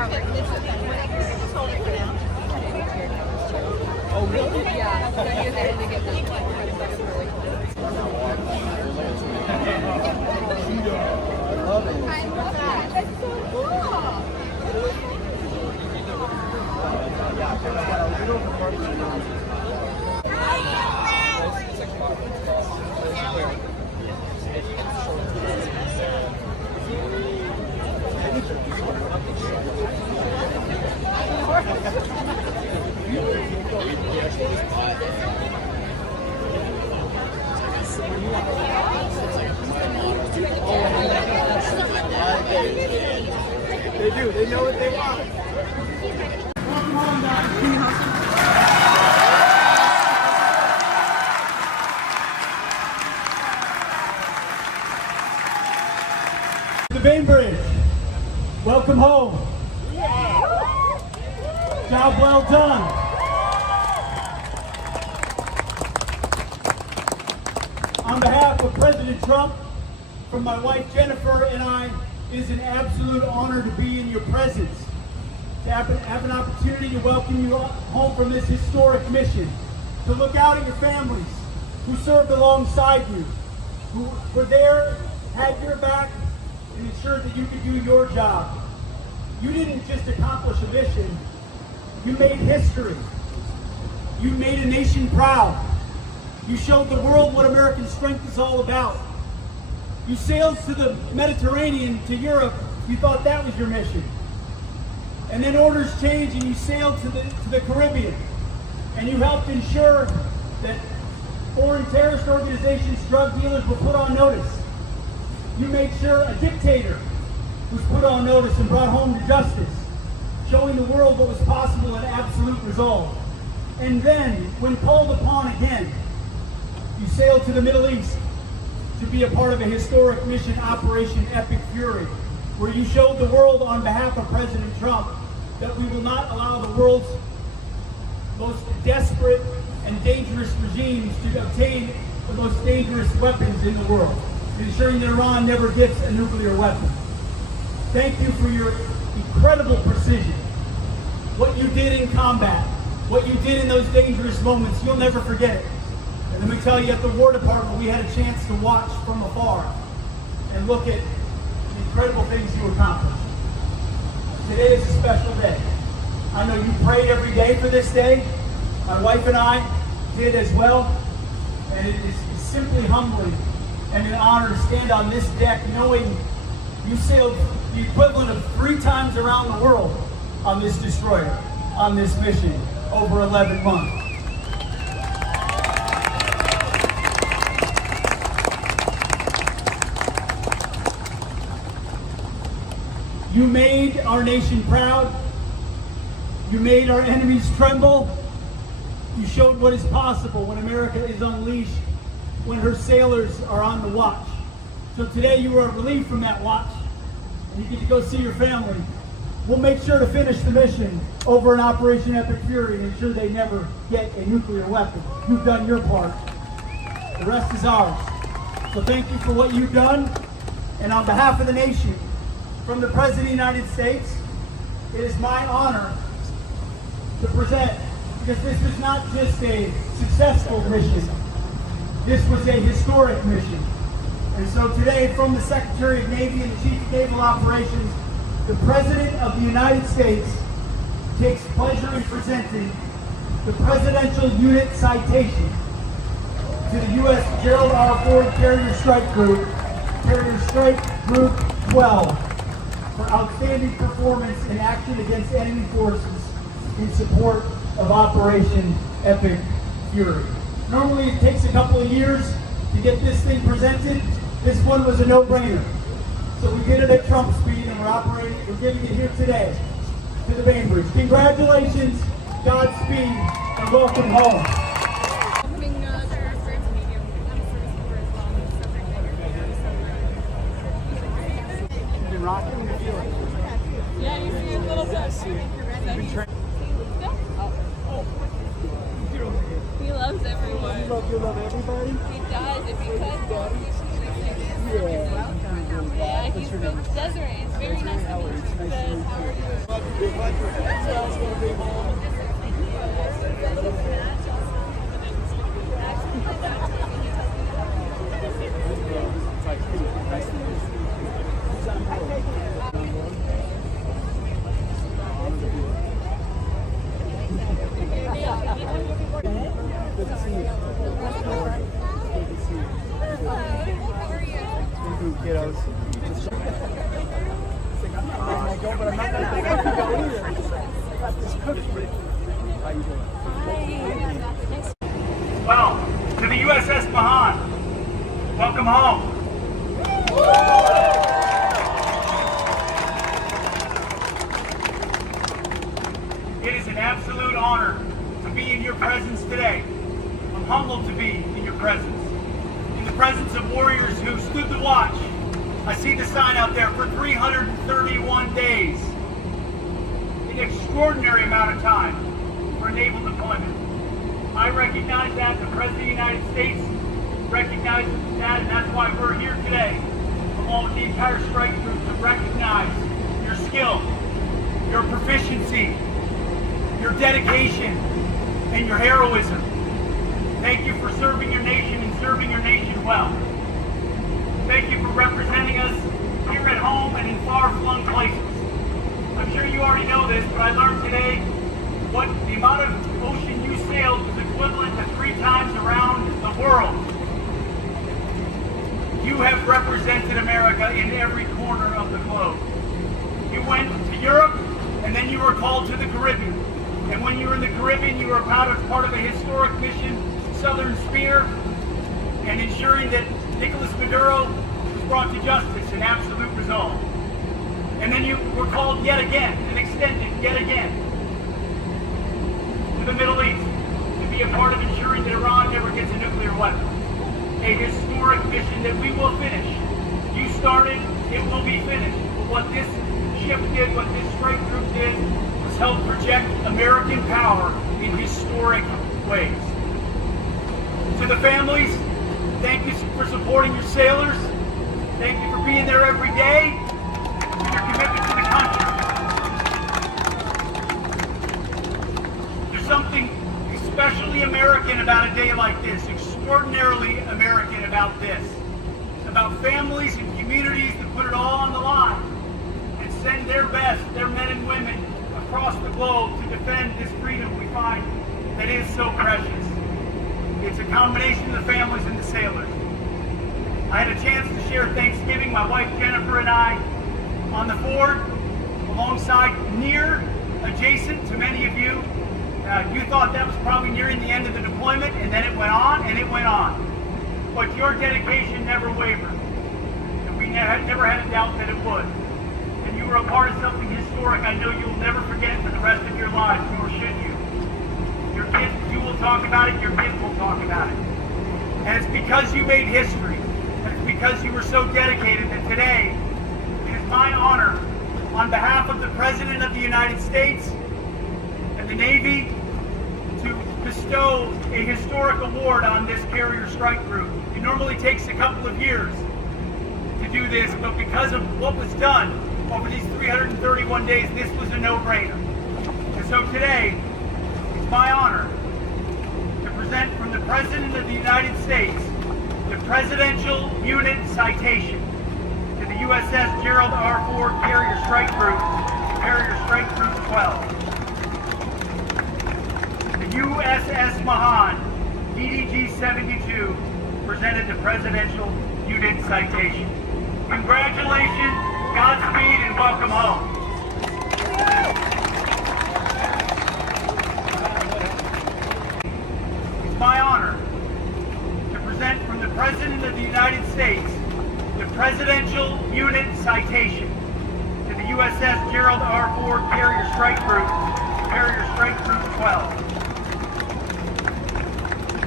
Oh, really? Yeah. So you're there to get the I love it. I love that. That's so cool. They do. They know what they want. The Bainbridge, welcome home. Job well done. On behalf of President Trump, from my wife Jennifer and I, it is an absolute honor to be in your presence, to have an opportunity to welcome you home from this historic mission, to look out at your families who served alongside you, who were there, had your back, and ensured that you could do your job. You didn't just accomplish a mission, you made history. You made a nation proud. You showed the world what American strength is all about. You sailed to the Mediterranean, to Europe. You thought that was your mission. And then orders changed and you sailed to the Caribbean. And you helped ensure that foreign terrorist organizations, drug dealers were put on notice. You made sure a dictator was put on notice and brought home to justice, showing the world what was possible in absolute resolve. And then, when called upon again, you sailed to the Middle East to be a part of a historic mission, Operation Epic Fury, where you showed the world on behalf of President Trump that we will not allow the world's most desperate and dangerous regimes to obtain the most dangerous weapons in the world, ensuring that Iran never gets a nuclear weapon. Thank you for your incredible precision. What you did in combat, what you did in those dangerous moments, you'll never forget it. And let me tell you, at the War Department, we had a chance to watch from afar and look at the incredible things you accomplished. Today is a special day. I know you prayed every day for this day. My wife and I did as well. And it is simply humbling and an honor to stand on this deck knowing you sailed the equivalent of 3 times around the world on this destroyer, on this mission, over 11 months. You made our nation proud. You made our enemies tremble. You showed what is possible when America is unleashed, when her sailors are on the watch. So today you are relieved from that watch, and you get to go see your family. We'll make sure to finish the mission over in Operation Epic Fury and ensure they never get a nuclear weapon. You've done your part. The rest is ours. So thank you for what you've done, and on behalf of the nation, from the President of the United States, it is my honor to present, because this was not just a successful mission, this was a historic mission. And so today, from the Secretary of Navy and the Chief of Naval Operations, the President of the United States takes pleasure in presenting the Presidential Unit Citation to the U.S. Gerald R. Ford Carrier Strike Group, Carrier Strike Group 12, for outstanding performance in action against enemy forces in support of Operation Epic Fury. Normally it takes a couple of years to get this thing presented. This one was a no-brainer. So we did it at Trump speed, and we're giving it here today to the Bainbridge. Congratulations, Godspeed, and welcome home. You've been rocking? What do you feel like? Yeah, you see a little bit. He loves everyone. You love everybody? He does. If he could, Yeah. yeah, he's from Desiree. Very nice to meet you. Good. How kiddos. But I'm not going to go either. I got this cookie. How you doing? Well, to the USS Mahan, welcome home. It is an absolute honor to be in your presence today. I'm humbled to be in your presence. In the presence of warriors who stood the watch. I see the sign out there for 331 days. An extraordinary amount of time for naval deployment. I recognize that, the President of the United States recognizes that, and that's why we're here today, along with the entire strike group, to recognize your skill, your proficiency, your dedication, and your heroism. Thank you for serving your nation and serving your nation well. Thank you for representing us here at home and in far-flung places. I'm sure you already know this, but I learned today what the amount of ocean you sailed was equivalent to 3 times around the world. You have represented America in every corner of the globe. You went to Europe, and then you were called to the Caribbean. And when you were in the Caribbean, you were part of a historic mission, Southern Spear, and ensuring that Nicolas Maduro was brought to justice in absolute resolve. And then you were called yet again, and extended yet again, to the Middle East, to be a part of ensuring that Iran never gets a nuclear weapon. A historic mission that we will finish. You started, it will be finished. What this ship did, what this strike group did, was help project American power in historic ways. To the families, thank you for supporting your sailors. Thank you for being there every day, for your commitment to the country. There's something especially American about a day like this, extraordinarily American about this, about families and communities that put it all on the line and send their best, their men and women, across the globe to defend this freedom we find that is so precious. It's a combination of the families and the sailors. I had a chance to share Thanksgiving, my wife Jennifer and I, on the Ford, alongside, adjacent to many of you. You thought that was probably nearing the end of the deployment, and then it went on, and it went on. But your dedication never wavered, and we never had a doubt that it would. And you were a part of something historic I know you'll never forget for the rest of your lives, nor should you. Your kids, you will talk about it, your kids will talk about it. And it's because you made history, and it's because you were so dedicated that today, it is my honor, on behalf of the President of the United States and the Navy, to bestow a historic award on this carrier strike group. It normally takes a couple of years to do this, but because of what was done over these 331 days, this was a no-brainer. And so today, it's my honor to present from the President of the United States the Presidential Unit Citation to the USS Gerald R. Ford Carrier Strike Group, Carrier Strike Group 12. The USS Mahan, DDG 72, presented the Presidential Unit Citation. Congratulations, Godspeed, and welcome home. It's my honor to present from the President of the United States the Presidential Unit Citation to the USS Gerald R. Ford Carrier Strike Group, Carrier Strike Group 12.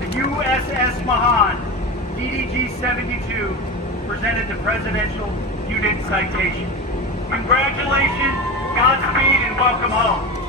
The USS Mahan, DDG 72, presented the Presidential Unit Citation. Congratulations, Godspeed, and welcome home.